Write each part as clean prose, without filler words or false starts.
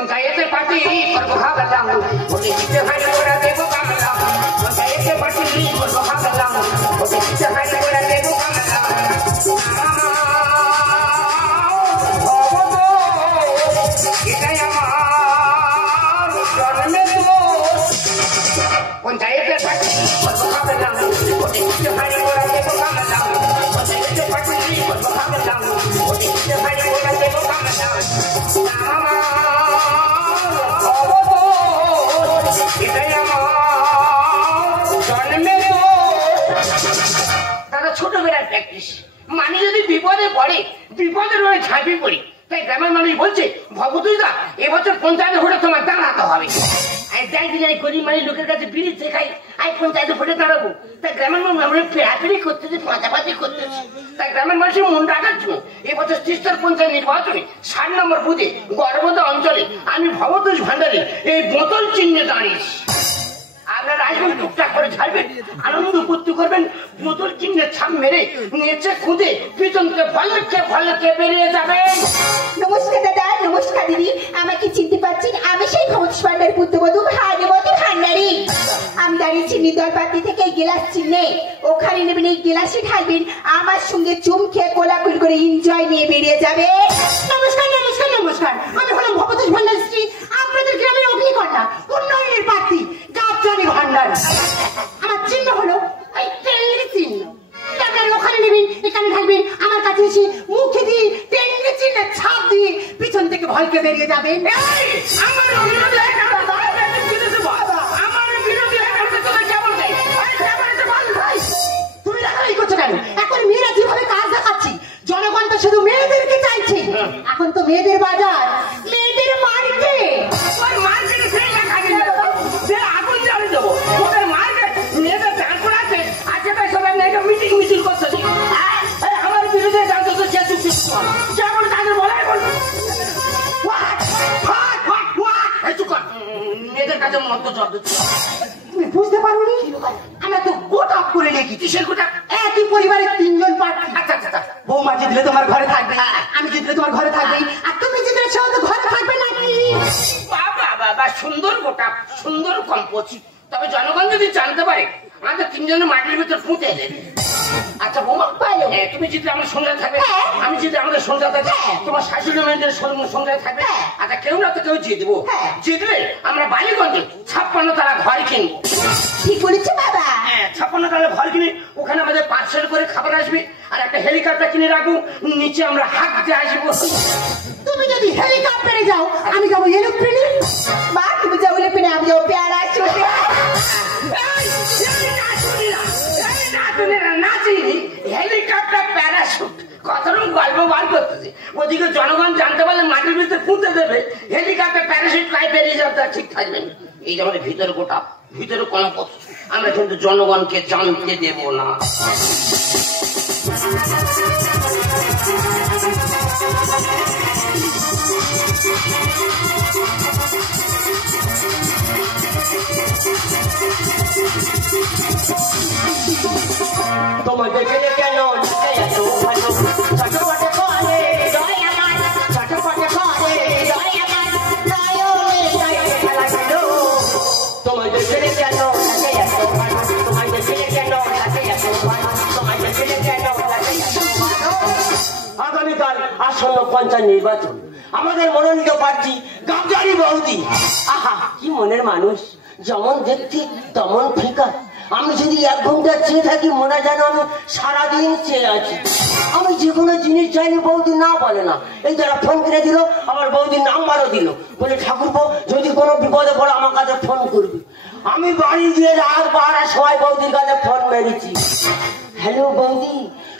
পঞ্চায়েতের পার্টি করবো ভাবলাম, ভোটে দিতে হারি ওরা দেবো কামলাম। পঞ্চায়েতের পার্টি করবো ভাবলাম, ভোটে দিতে হারি ওরা দেবো কামলাম। এটাই আমার জন্মের দোষ। পঞ্চায়েতের পার্টি করবো ভাবলাম, ভোটে দিতে হারি ওরা দেবো কামলাম। পঞ্চায়েতের পার্টি করবো ভাবলাম, ভোটে দিতে হারি ওরা দেবো কামলাম। ছোটবেলার প্র্যাকটিস মানে যদি বিপদে পড়ে বিপদের রয়ে ঝাঁপি পড়ি। তাই গ্রামের মানুষ বলছে ভবতুদা এবছর পঞ্চায়েত ভোটে তোমার দাঁড়াতে হবে। যাই দিন এই গরিব মানে লোকের কাছে বিড়ি শেখাই আই পঞ্চায়েতে ভোটে দাঁড়াবো। তাই গ্রামের মানুষ আমরা পেড়াপেড়ি করতেছে, পাঁচাপাচি করতেছে। তাই গ্রামের মানুষের মন রাখার জন্য এবছর তিস্তার পঞ্চায়েত নির্বাচনে ৬০ নম্বর বুথে গর্ভবতী অঞ্চলে আমি ভবতোষ ভান্ডারী এই বোতল চিহ্নে দাঁড়িয়েছি। আপনারা আসবেন, টুকটাক করে ছাড়বেন, আনন্দ ফুর্তি করবেন। বোতল চিহ্নে ছাপ মেরে নেচে খুঁজে পিছনকে ভালোকে বেরিয়ে যাবেন। নমস্কার দাদা, নমস্কার দিদি। আমাকে চিনতে পারছেন? আমি সেই ভবতোষ ভান্ডার পুত্রবধূ ভানুমতী ভান্ডারী। আমি দাঁড়িয়েছি নির্দল প্রার্থী থেকে গ্লাস চিহ্নে। ওখানে নেবেন, এই গ্লাসে ঢালবেন, আমার সঙ্গে চুম খেয়ে কোলাকুলি করে এনজয় নিয়ে বেরিয়ে যাবে। নমস্কার নমস্কার নমস্কার। আমি হলাম ভবতোষ ভান্ডার স্ত্রী, আপনাদের গ্রামের অগ্নিকন্যা, উন্নয়নের প্রার্থী গাবজানি ভান্ডার। আমার চিহ্ন হলো এই টেঙ্গি চিহ্ন। আপনারা ওখানে নেবেন, এখানে থাকবেন, আমার কাছে এসে মুখে দিয়ে টেঙ্গি চিহ্নের ছাপ দিয়ে পিছন থেকে ভয়কে বেরিয়ে যাবেন। তুমি রাখাই করছো কেন? এখন মেয়েরা যেভাবে কাজ দেখাচ্ছি, জনগণ তো শুধু মেয়েদেরকে চাইছে। এখন তো মেয়েদের বাজার, মেয়েদের মার্কেট। আমার বিরুদ্ধে জানতো তো যেমন তাদের বলাই বল মেয়েদের কাছে মত তুমি বুঝতে পারোনি? আমরা তো গোটা করে রেখেছি। কিসের গোটা? একই পরিবারের ৩ জন প্রার্থী। আচ্ছা, বৌমা জিতলে তোমার ঘরে থাকবে, আমি জিতলে তোমার ঘরে থাকবে, আর তুমি জিতলে সেও তো ঘরে থাকবে নাকি? বাবা সুন্দর গোটা, সুন্দর কম্পোজি। তবে জনগণ যদি জানতে পারে আমাদের ৩ জনের মাটির ভিতর পুঁতে দেবে। আচ্ছা বৌমা, তুমি জিতলে আমার সঙ্গে থাকবে, আমি জিতলে আমাদের সঙ্গে থাকবে, তোমার শাশুড়ি মেয়েদের সঙ্গে থাকবে। আচ্ছা কেউ না তো কেউ জিতবো। জিতলে আমরা বালিগঞ্জে ৫৬ তলা ঘর কিনবো। ঠিক বলেছো বাবা। হ্যাঁ, ৫৬ তলা ঘর কিনে ওখানে আমাদের পার্সেল করে খাবার আসবে, আর একটা হেলিকপ্টার কিনে রাখবো, নিচে আমরা হাঁটতে আসবো। তুমি যদি হেলিকপ্টারে যাও, আমি যাবো এরোপ্লেনে। মা তুমি যাও এরোপ্লেনে, আমি যাবো প্যারাশুটে। হেলিকপ্টার প্যারাশুট কতরকম গল্প বার করতেছে। ওদিকে জনগণ জানতে পারলে মাটির ভিতরে পুঁতে দেবে, হেলিকপ্টার প্যারাশুট পাই বেরিয়ে যাবে, ঠিক থাকবেন। এই যে আমাদের ভিতরে গোটা, ভিতরে কোনো পথ আমরা কিন্তু জনগণকে জানতে দেব না। তোমার দেখে কেন এত ভালো ছটপট করে জয় আমার, ছটপট করে জয় আমার, খেলা গেল। তোমার দেখে কেন এত ভালো, তোমার দেখে কেন এত ভালো, তোমার দেখে কেন এত ভালো। আগামীকাল আসন্ন পঞ্চায়েত নির্বাচন, আমাদের মনোনীত প্রার্থী গাবজানি বৌদি। আহা কি মনের মানুষ, যেমন দেখতে তেমন ফিকা। আমি যদি ১ ঘন্টা চেয়ে থাকি মনে হয় যেন আমি সারাদিন চেয়ে আছি। আমি যে কোনো জিনিস চাইনি বৌদি না বলে না। এই যারা ফোন কিনে দিল, আমার বৌদির নাম্বারও দিল, বলে ঠাকুরপো যদি কোনো বিপদে পড়ে আমার কাছে ফোন করবি। আমি বাড়ি গিয়ে রাত ১২টার সময় বৌদির কাছে ফোন মেরেছি। হ্যালো বৌদি,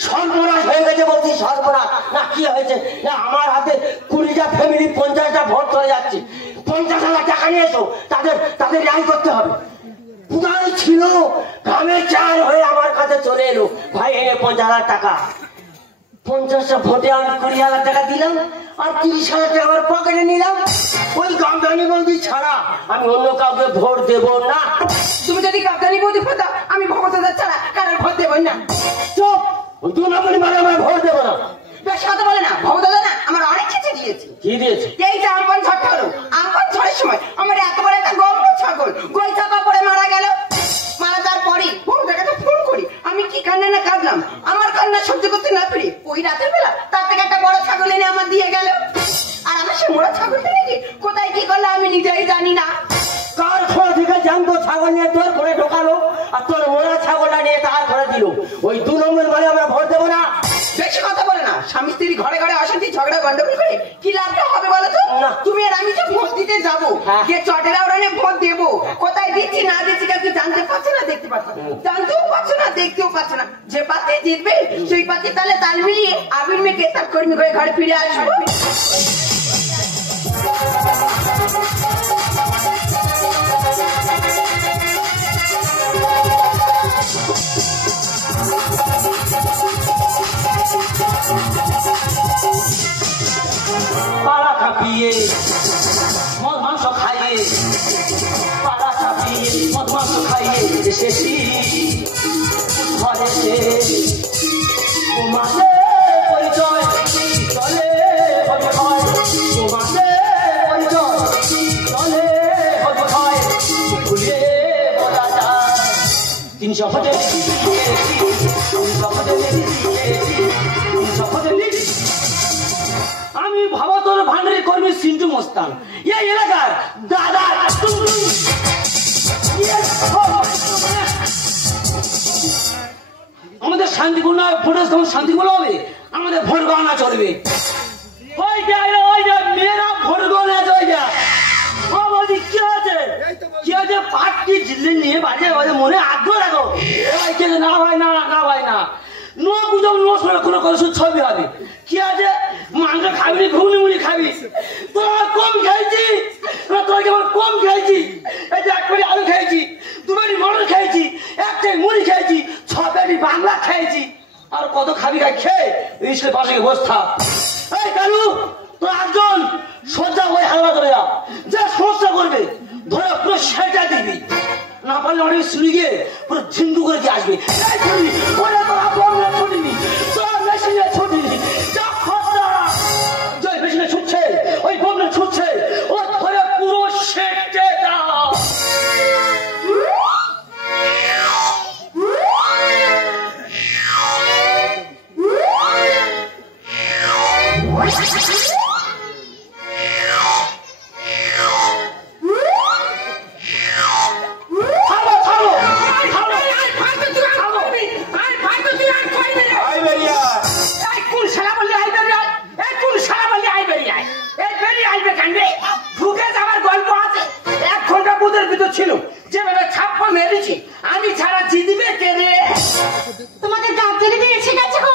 সর্বনাশ হয়ে গেছে বৌদি, সর্বনাশ। না কি হয়েছে? না আমার হাতে ২০টা ফ্যামিলি ৫০টা ভোট চলে যাচ্ছে, ৫০,০০০ টাকা নিয়ে এসো, তাদের ন্যায় করতে হবে। কোথায় ছিল গ্রামে চার হয়ে আমার কাছে চলে এলো, ভাই এনে ৫০,০০০ টাকা। ৫০টা ভোটে আমি ২০,০০০ টাকা দিলাম, আর ৩০,০০০ টাকা আমার পকেটে নিলাম। ওই গাবজানি বৌদি ছাড়া আমি অন্য কাউকে ভোট দেব না। তুমি যদি গাবজানি বৌদি ভোট দাও, আমি ভবতোষ ছাড়া কারোর ভোট দেবো না। চুপ, ২ নম্বরই মানে আমার ভোট দেবো না। বেশ কথা বলে না, ভবতোষ না আমার অনেক কিছু দিয়েছে। কি দিয়েছে? এই যে আমপান ঝট্টা হলো, আমপান ছাগলটা নাকি কোথায় কি করলো আমি নিজেই জানি না। কার খোঁজ থেকে জানতো ছাগল নিয়ে তোর ঘরে ঢোকালো আর তোর মোড়া ছাগলটা নিয়ে তার ঘরে দিল। ওই 2 নম্বর মানে আমরা ভোট দেবো না। বেশি কথা বলে না, স্বামী স্ত্রী ঘরে ঘরে অশান্তি ঝগড়া গন্ডগোল করে কি লাভটা হবে বলো তো? তুমি আর আমি যে ভোট দিতে যাবো, যে চটেরা ওরানে ভোট দেবো, কোথায় দিচ্ছি না দিচ্ছি কাউকে জানতে পারছো না, দেখতে পাচ্ছ না, জানতেও পারছো না, দেখতেও পাচ্ছ না। যে পার্টি জিতবে সেই পার্টি তাহলে তাল মিলিয়ে আবির মেয়েকে তার কর্মী করে ঘরে ফিরে আসবে। পাড়া কাঁপিয়ে মদ মাংস খাইয়ে, পাড়া কাঁপিয়ে মদ মাংস খাইয়ে এসেছি ঘরেতে। তোমাদের পরিচয় চলে হতে হয়, তোমাদের পরিচয় চলে হতে হয়, ভুলে বলা যায় 300 ভোটে 300 ভোটে 300 ভোটে। আমি ভাবতর ভান্ডারি কর্মী সিন্টু মস্তান, এই এলাকার দাদা। আমাদের শান্তিপূর্ণ ভোটের সময় শান্তিপূর্ণ হবে, আমাদের ভোট গণনা চলবে। ওই মেয়েরা ভোট গণনা চলবে। কি আছে কি আছে পার্টি জিতলে নিয়ে বাজে বাজে মনে আগ্রহ রাখো। না ভাই না, না ভাই না, নো গুজব নো শোনা কোনো কথা ছবি হবে। কি আছে মাংস খাবি ঘুগনি মুড়ি খাবি, তোর কম খাইছি তোর কেমন কম খাইছি। এই যে 1 প্লেট আলু খাইছি, 2 প্লেট মটর খাইছি, 1 প্লেট মুড়ি খাইছি, 6 প্লেট বাংলা খাইছি। আর কত খাবি খেয়ে স্কুলের পাশে বসা। এই কালু তোর 8 জন সোজা হয়ে হালবা করে যা সমস্যা করবে ধরে পুরো সেটা দিবি, না পারলে অনেক শুনে গিয়ে পুরো ঝিন্দু করে দিয়ে আসবে। মেশিনে ছুটিনি যে মেশিনে ছুটছে ওই বমনে ছুটছে, ও ধরে পুরো সেটে দাও। ছিল যেভাবে ছাপ্পা মেরেছি আমি ছাড়া জিতবে কে রে? তোমাদের গাছ জেলে দিয়ে এসে গেছে গো।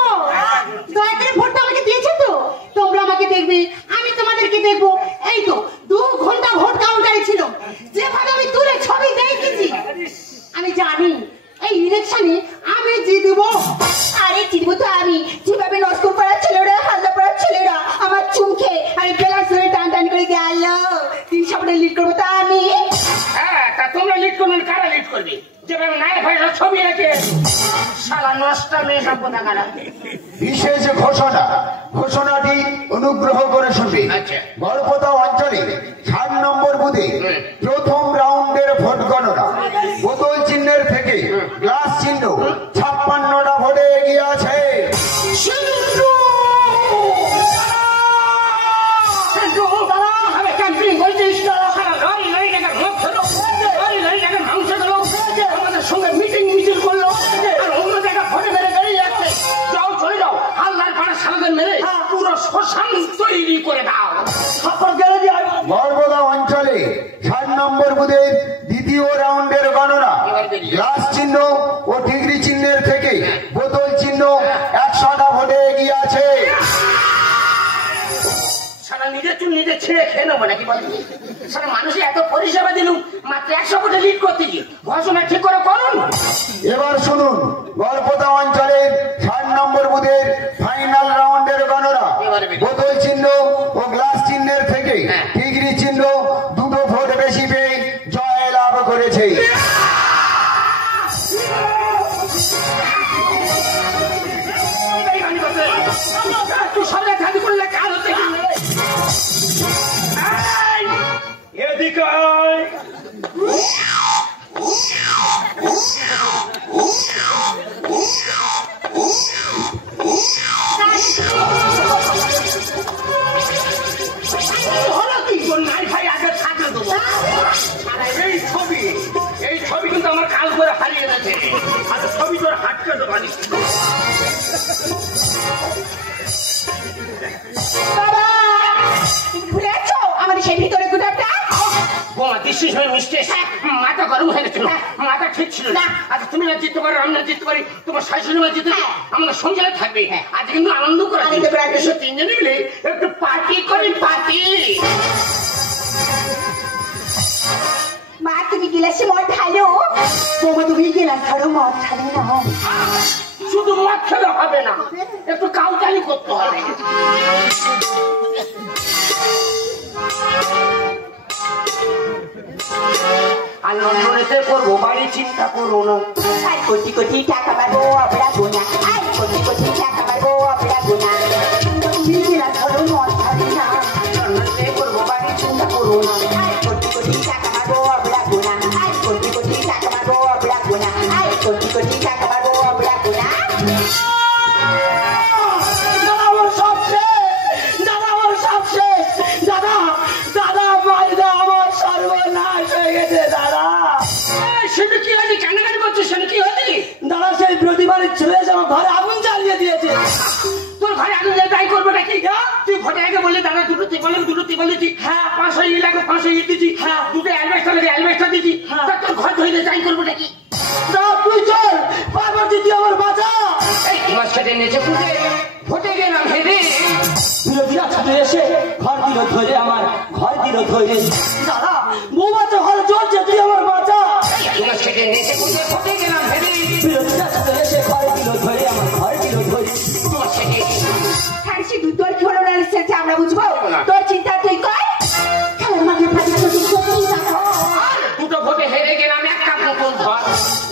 দয়া করে ভোটটা আমাকে দিয়েছে তো, তোমরা আমাকে দেখবে আমি তোমাদেরকে দেখবো। এই তো 2 ঘন্টা ভোট কাউন্টারে ছিল, যেভাবে আমি তুলে ছবি দেখেছি আমি জানি এই ইলেকশনে আমি জিতবো। আরে জিতবো তো আমি, যেভাবে নস্কর পাড়ার ছেলেরা হাল্লা পাড়ার ছেলেরা আমার চুমকে আমি বেলার ধরে টান টান করে গেল 300 ভোটে লিড করবো তো আমি। হ্যাঁ তা তোমরা লিড করবে, কারা লিড করবে? যেভাবে নায়ক ভাইরা ছবি রেখে শালা নষ্ট মেয়ে সব কথা কারা। বিশেষ ঘোষণাটি অনুগ্রহ করে শুনবে। গড়পতা অঞ্চলে 4 নম্বর বুথে প্রথম রাউন্ডের ভোট গণনা। বোতল চিহ্নের থেকে গ্লাস চিহ্ন 56টা ভোটে এগিয়ে আছে। সঙ্গে মিটিং মিছিল করলো আর অন্য জায়গায় ভোটে মেরে বেরিয়ে যাচ্ছে। যাও চলে যাও, হাল্লার পাড়া সারাদের মেরে পুরো শ্মশান তৈরি করে দাও। গড়পতা অঞ্চলে 4 নম্বর বুথের দ্বিতীয় রাউন্ডের গণনা। গ্লাস চিহ্ন ও ডিগ্রি চিহ্নের থেকে বোতল চিহ্ন 100টা ভোটে এগিয়ে আছে। সারা নিজের চুল নিজে ছিঁড়ে খেয়ে নেবো নাকি বলেন? সারা মানুষের এত পরিষেবা দিলুম মাত্র 100 ভোটে লিড করতে গিয়ে ঘোষণা ঠিক করে করুন। এবার শুনুন গড়পতা অঞ্চলের 4 নম্বর বুথের ফাইনাল রাউন্ডের গণনা। বোতল চিহ্ন ও গ্লাস চিহ্নের থেকে ডিগ্রি চিহ্ন 2টো ভোট বেশি পেয়ে জয় লাভ করেছে। তুই সবাই খালি করলে কার হচ্ছে এদিকে হলো তোর নাই খাই আগে থাকলে দেবো। এই ছবি কিন্তু আমার কাল করে হারিয়ে গেছে। আর ছবি তোর হাঁটতে দোকানি। বাবা তুমি ভুলে যাচ্ছো আমাদের সেই ভিতরে গুটাটা। বোমা দৃষ্টি সময় মিষ্টি মাথা গরম হয়ে গেছিল, মাথা ঠিক ছিল না। আচ্ছা তুমি না জিততে পারো, আমি না জিততে পারি, তোমার শাশুড়ি মা জিতে আমাদের সংসারে থাকবে। আজ কিন্তু আনন্দ করে এসে তিনজনে মিলে একটু পার্টি করি, পার্টি। মা তুমি গিলাসে মদ ঢালো। বৌমা তুমি গেলাস ধরো মদ ঢালো না। শুধু মদ খেলে হবে না, একটু কাউতালি করতে হবে। আর লন্ডনেতে করবো বাড়ি, চিন্তা করো না। আর কোটি কোটি টাকা পাবো আমরা গোনা, আর কোটি কোটি টাকা পাবো আমরা গোনা। তুমি গেলাস ধরো মদ ঢালো না। লন্ডনেতে করবো বাড়ি, চিন্তা করো না। আর কোটি কোটি টাকা পাবো আমরা গোনা, আর কোটি কোটি টাকা পাবো আমরা গোনা, আর কোটি কোটি টাকা পাবো আমরা গোনা। দাদা আমার সব শেষ, দাদা আমার সব শেষ, দাদা দাদা মাইদা আমার সর্বনাশ হয়ে গেছে দাদা। সেটা কি হয়েছে? কান্নাকাটি করছো? সেটা কি হয়েছে? দাদা সেই প্রতিবারের ছেলে আমার ঘরে আগুন জ্বালিয়ে দিয়েছে। তোর ঘরে আগুন জ্বালিয়ে তাই করবো নাকি? তুই ভোটে আগে বললি দাদা দুটো টিপলে দিচ্ছি, হ্যাঁ 500 ইট লাগে 500 ইট দিচ্ছি, হ্যাঁ দুটো অ্যালবেস্টার লাগে অ্যালবেস্টার দিচ্ছি, তোর ঘর ধরে তাই করবো নাকি? তুই চল বারবার দিদি আমার বাঁচা। এই তোমার সাথে নেচে কুদে ভোটে গেলাম হেরে। বিরোধীরা ছুটে এসে ঘর দিল ধরে, আমার ঘর দিল ধরে। দাদা বউ বাচ্চা ঘরে চলছে, তুই আমার বাঁচা। তোমার সাথে নেচে কুদে ভোটে গেলাম হেরে। বিরোধীরা ছুটে এসে ঘর দিল ধরে, আমার ঘর দিল ধরে। তোমার সাথে হাসি দুধ তোর কি হলো না সেটা আমরা বুঝবো। তোর চিন্তা তুই কর। খেলার মাঠে ফাটি সত্যি সত্যি দেখো। দুটো ভোটে হেরে গেলাম, একটা নতুন ঘর।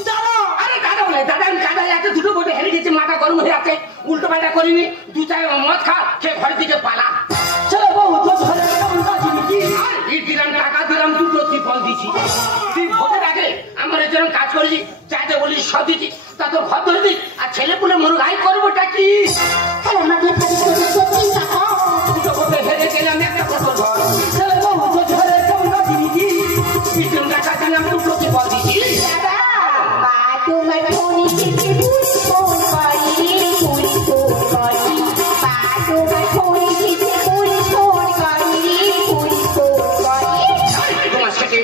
দাদা আরে দাদা বলে দাদা আমি কাদা যাচ্ছে, দুটো ভোটে হেরে গেছি, মাথা গরম হয়ে যাচ্ছে, উল্টো পাল্টা করিনি, দু চার মদ খা খেয়ে ঘরের দিকে পালা। চলো বউ তোর ঘরে কেমন কাজ কি? আর ইট দিলাম, টাকা দিলাম, দুটো ত্রিপল দিছি। তুই ভোটের আগে আমার যেরকম কাজ করেছি, চাইতে বলি সব দিচ্ছি, তা তোর ঘর ধরে দিই। আর ছেলে পুলে মরুক, আই করবোটা কি? খেলার মাঠে ফাটি সত্যি সত্যি দেখো। দুটো ভোটে হেরে গেলাম, একটা নতুন ঘর। চলো বউ তোর ঘরে কেমন কাজ কি? ইট দিলাম, টাকা দিলাম, দুটো ত্রিপল দিছি। দাদা মা তোমার ফোনে থেকে ফোন করি, পুলিশ ফোন করি। মা তোমার ফোনে থেকে পুলিশ ফোন করি, পুলিশ ফোন করি। তোমার সাথে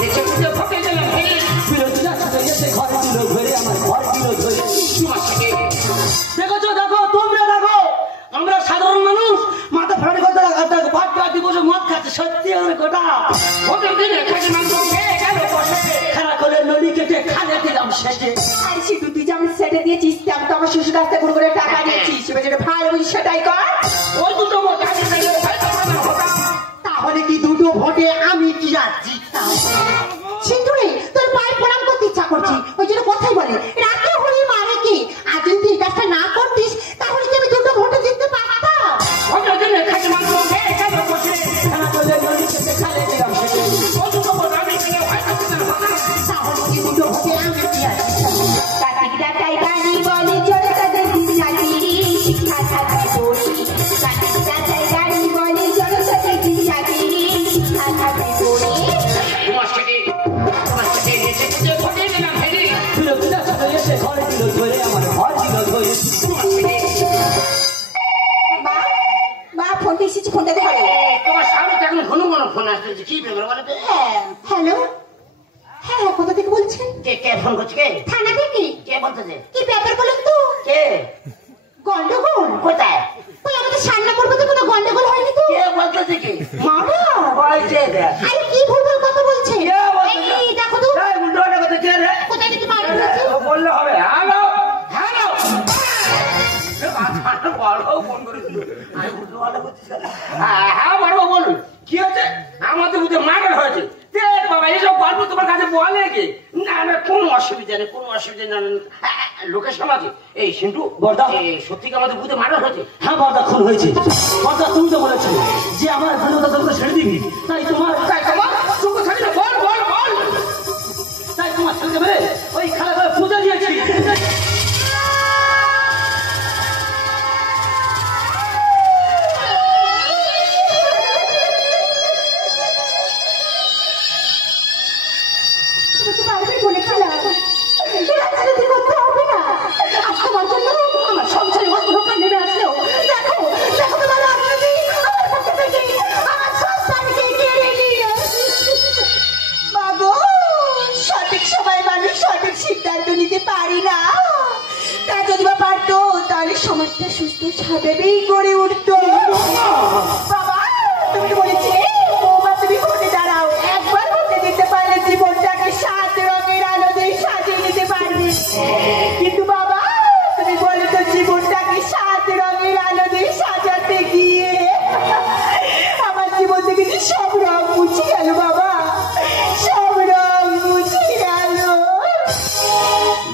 নেচে কুদে ভোটে গেলাম হেরে। বিরোধীরা ছুটে এসে ঘর দিল ধরে, আমার ঘর দিল ধরে। তোমার সাথে দেখো তোমরা দেখো, আমরা সাধারণ মানুষ মাথা ফাড়ি করতে ভাট পাটি বসে মদ খাচ্ছে, সত্যি আমার গোটা ভোটের দিনে খালি মাংস খেয়ে গেল বসে, খারাপ করে নদী কেটে খালে দিলাম শেষে। আর সিধু তুই যে আমি সেটে দিয়েছিস, আমি তো আমার শ্বশুর কাছ থেকে করে টাকা দিয়েছিস, এবার যেটা ভালো বুঝিস সেটাই কর। ওই দুটো ভোট আগে থেকে হতাম। তাহলে কি দুটো ভোটে আমি কি আর জিততাম? সিন্ধুরে তোর পায়ে প্রণাম করতে ইচ্ছা করছি, ওই জন্য কথাই বলে রাতে হলে মানে কি। আর যদি তুই এই কাজটা না করতিস তাহলে কি আমি দুটো ভোটে জিততে পারতাম? ভোটের দিনে খালি মাংস খেয়ে গেল বসে, খারাপ করে নদী কেটে খালে দিলাম শেষে। ওই দুটো ভোট আগে থেকে হতাম। তাহলে কি দুটো ভোটে আমি কি আর জিততাম? কাটিক ডাটাই গাড়ি বলে চলে তাদের দিন চাকরি, শিক্ষা থাকবে পড়ি। কাটিক ডাটাই গাড়ি বলে চলে তাদের দিন চাকরি, শিক্ষা থাকবে পড়ি। তোমার সাথে নেচে কুদে ভোটে গেলাম হেরে। বিরোধীরা ছুটে এসে ঘর দিল ধরে, আমার ঘর দিল ধরে। মা মা ফোনটা এসেছে, ফোনটা দে বলে। তোমার সামনে তো এখন ঘন ঘন ফোন আসতেছে, কি ব্যাপার বলো তো? হ্যালো, হ্যাঁ কোথা থেকে বলছেন? কে ফোন করছে? কে থানা থেকে। কে বলতেছে? কি ব্যাপার বলুন তো? কে গন্ডগোল কোথায়? ওই আমাদের 7 নম্বর পথে কোনো গন্ডগোল হয়নি তো? কে বলতেছে? কি মারা বলছে? আরে কি ভুলভাল কথা বলছে? কে বলছে? এই দেখো তো উল্টো পাল্টা কথা কে রে? কোথায় থেকে মারা হয়েছে। বললে হবে? হ্যালো হ্যালো বড় ফোন করেছিল। হ্যাঁ বড় বলুন, কি হয়েছে? আমাদের বুঝে মার্ডার হয়েছে। বাবা এইসব গল্প তোমার কাছে বলে কি? না না কোনো অসুবিধা নেই, কোনো অসুবিধা নেই। লোকের সমাজে এই সিন্টু বর্দা সত্যি কি আমাদের বুঝে মার্ডার হয়েছে? হ্যাঁ বর্দা খুন হয়েছে। বর্দা তুমি তো বলেছো যে আমার ভালোবাসা তোমরা ছেড়ে দিবি, তাই তোমার চুপ থাকি না, বল বল বল। তাই তোমার সঙ্গে মেরে ওই খেলা করে পূজা দিয়েছি। কথা ভেবেই গড়ে উঠতো। বাবা তুমি তো বলেছিলে বৌমা তুমি ভোটে দাঁড়াও, একবার ভোটে দিতে পারলে জীবনটাকে 7 রঙের আলো দিয়ে সাজিয়ে নিতে পারবে। কিন্তু বাবা তুমি বলে তো জীবনটাকে 7 রঙের আলো দিয়ে সাজাতে গিয়ে আমার জীবন থেকে যে সব রং মুছে গেল বাবা, সব রং মুছে গেল।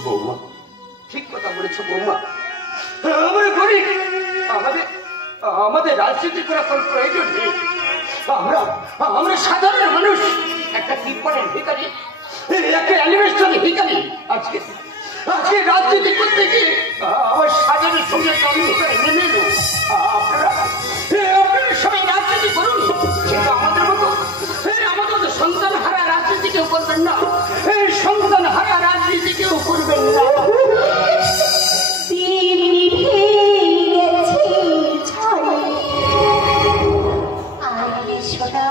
বৌমা ঠিক কথা বলেছো বৌমা। আমরা গরিব, আমাদের রাজনীতি করার কোনো প্রয়োজন নেই। আমরা সাধারণ মানুষ, একটা টিপ্পনের ভিখারি, একটা অ্যানিমেশনের ভিখারি। আজকে রাজনীতি করতে গিয়ে আমার সাধারণ সঙ্গে ভিতরে নেমে এলো। আপনারা সবাই রাজনীতি করুন, কিন্তু আমাদের মতো সন্তান হারা রাজনীতি কেউ করবেন না। সন্তান হারা রাজনীতি কেউ করবেন না। সোনা